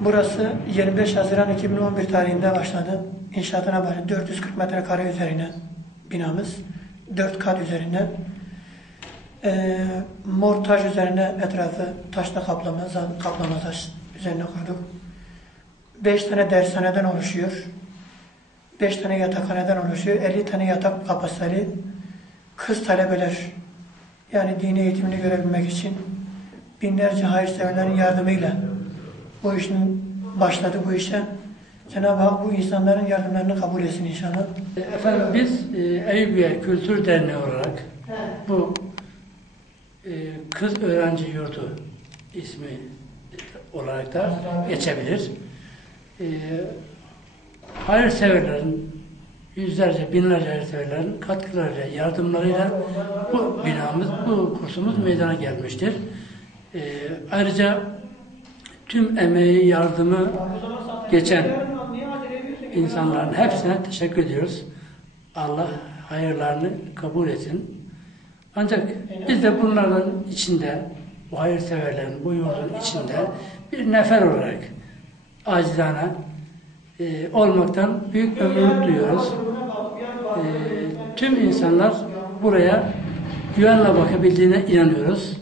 Burası 25 Haziran 2011 tarihinde başladı. İnşaatına başladı. 440 metrekare üzerine binamız. 4 kat üzerine. Mortaj üzerine etrafı taşla kaplama taş üzerine kurduk. 5 tane dershaneden oluşuyor. 5 tane yatakhaneden oluşuyor. 50 tane yatak kapasiteli kız talebeler, yani dini eğitimini görebilmek için binlerce hayırseverlerin yardımıyla bu işin başladı bu işe. Cenab-ı Hak bu insanların yardımlarını kabul etsin inşallah. Efendim biz Eyüpiye Kültür Derneği olarak bu Kız Öğrenci Yurdu ismi olarak da geçebilir. Hayırseverlerin, yüzlerce, binlerce hayırseverlerin katkılarıyla, yardımlarıyla bu binamız, bu kursumuz meydana gelmiştir. Ayrıca tüm emeği, yardımı geçen insanların hepsine teşekkür ediyoruz. Allah hayırlarını kabul etsin. Ancak biz de bunların içinde, bu hayırseverlerin, bu yurdun içinde bir nefer olarak acizane olmaktan büyük ömürlük duyuyoruz. Tüm insanlar buraya güvenle bakabildiğine inanıyoruz.